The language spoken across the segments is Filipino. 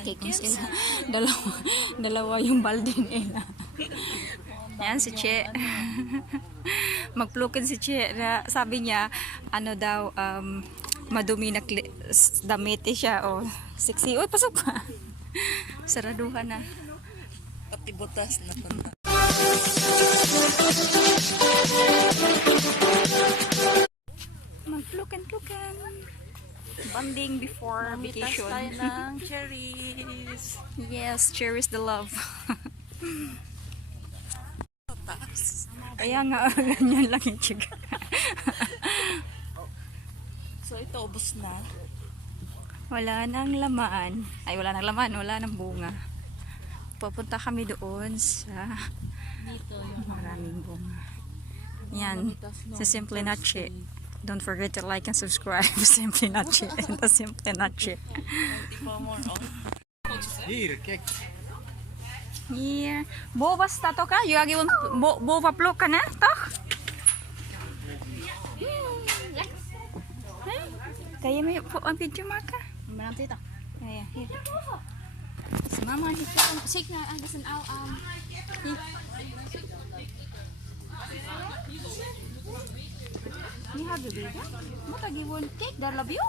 Cake na sila. Dalawa, dalawa yung balde nila. Yan si Che. Magplukin si Che na sabi niya, ano daw, madumi na damit siya. O, sexy. Uy, pasok ka. Saraduhan na. Pati butas na punta. Magplukan-plukan. Bonding before vacation. Tayo ng cherries. Yes, cherish the love. Taas. Kaya nga, ganyan lang yung chick. So ito, ubos na. Wala nang laman. Ay, wala nang laman. Wala nang bunga. Pupunta kami doon sa Dito yung maraming bunga. Yan. Sa Simply Nache. Don't forget to like and subscribe. Simply Nache. The Simply Nache. more on. Here, cake. Yeah. Bo basta to ka? Yung agi bo paplok ka na? To? Kaya may po ang video maka. Manang tita. Kaya, here. Si mama, shake na agasan aw Ni have the baby. Mo tagi one cake, dar love you.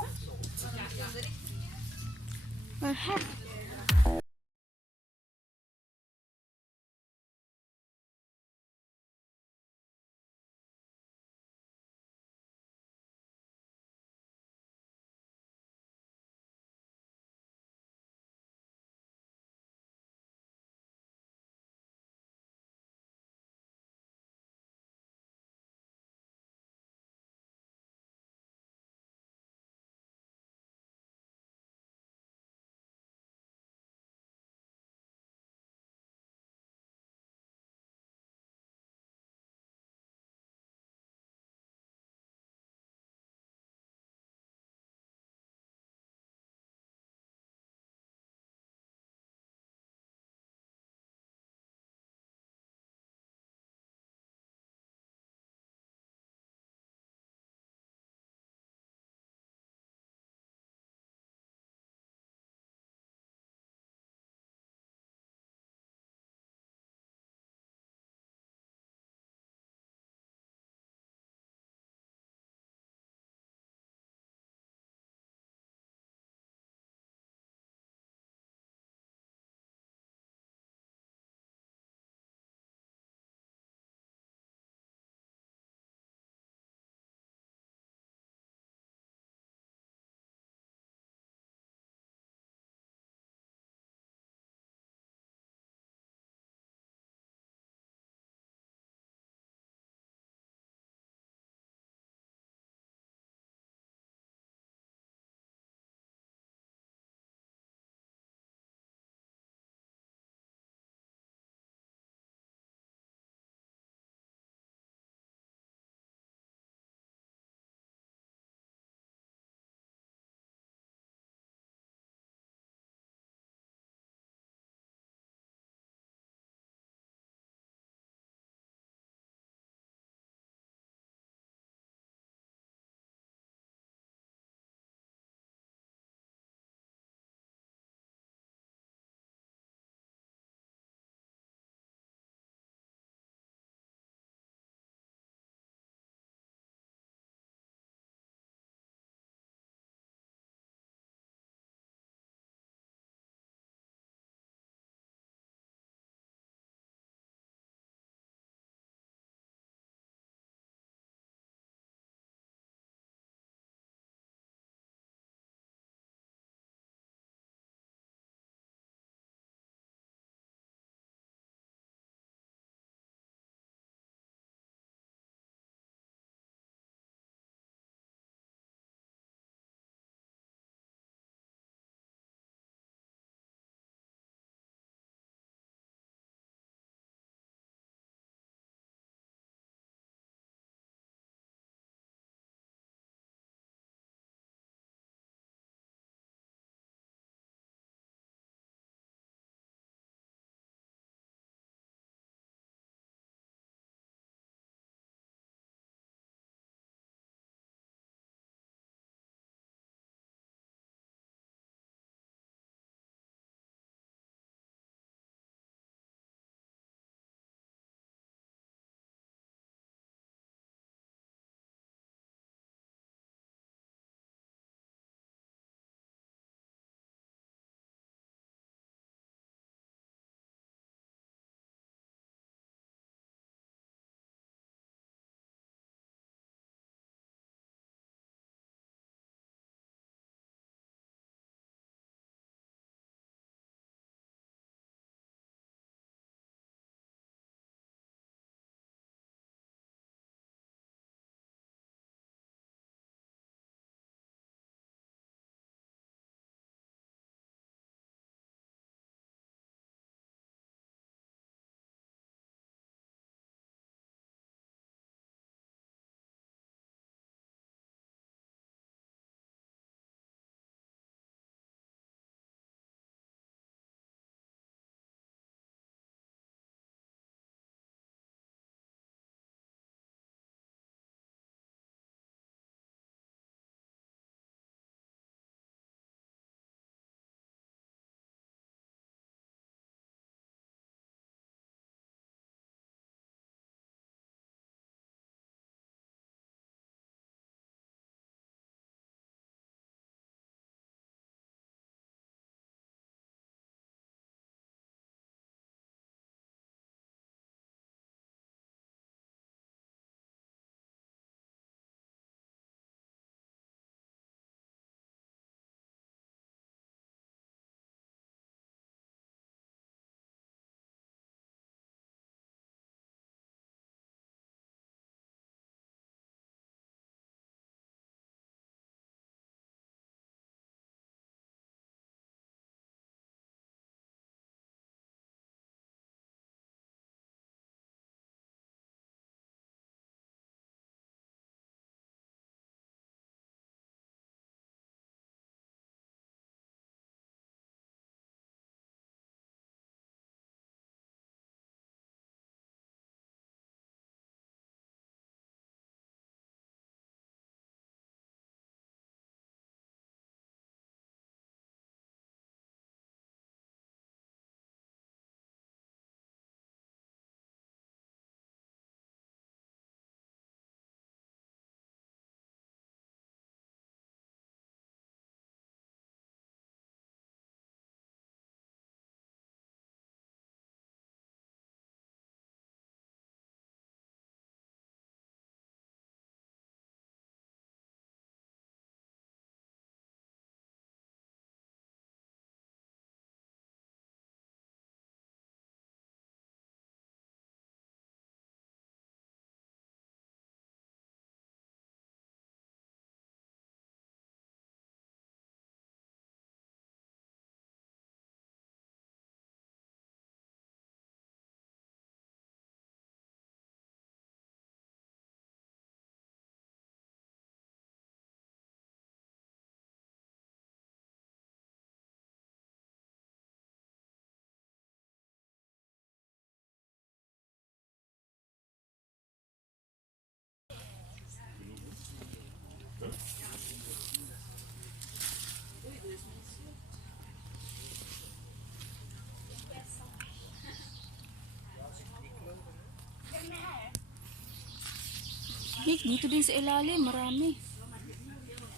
Hey, dito din sa ilalim, marami.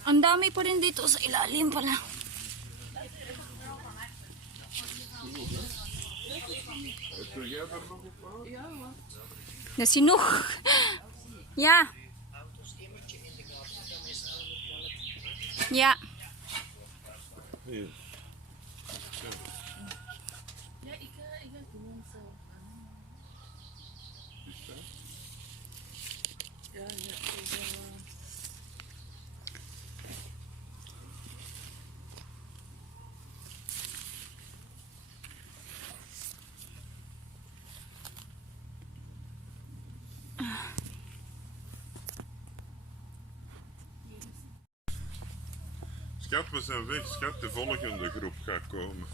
Ang dami pa rin dito sa ilalim pala. Nasinuk. Ja. Ja. Schat, we zijn weg. Schat, de volgende groep gaat komen.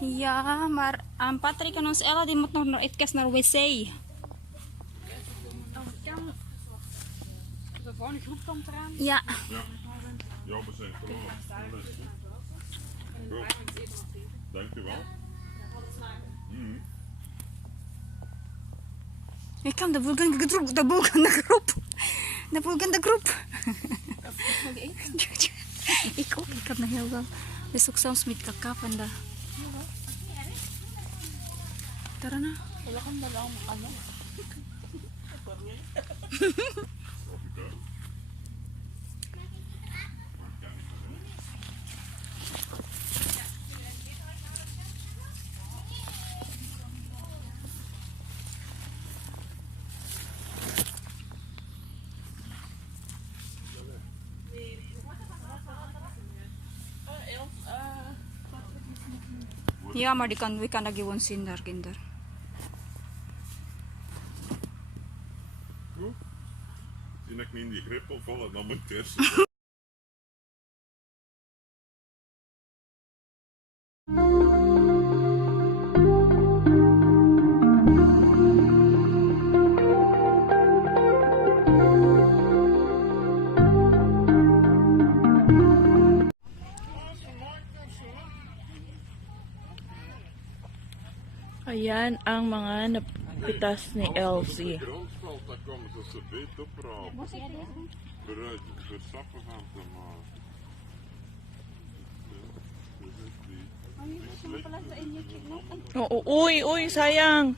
Ja, maar aan Patrick en ons Ella die moet nog naar even naar wc. De volgende groep komt eraan. Ja. Ja. Ja, we zijn klaar. Dat is goed. Goed. Dankjewel. Ik kan de volgende groep. De volgende groep. De volgende groep. Ik ook. Ik heb nog heel veel. Dus ook soms met kaka van de. Tara na. Wala kang dalang ano. Ja, maar we kan gewoon zien daar, kinder. Goed. Zie ik niet in die greppel vallen, dan moet ik eerst. Ayan ang mga napitas ni Elsie. grond valt, dan komen ze ze beet oprapen. Voor sappen gaan te maken. Oo, uy, sayang.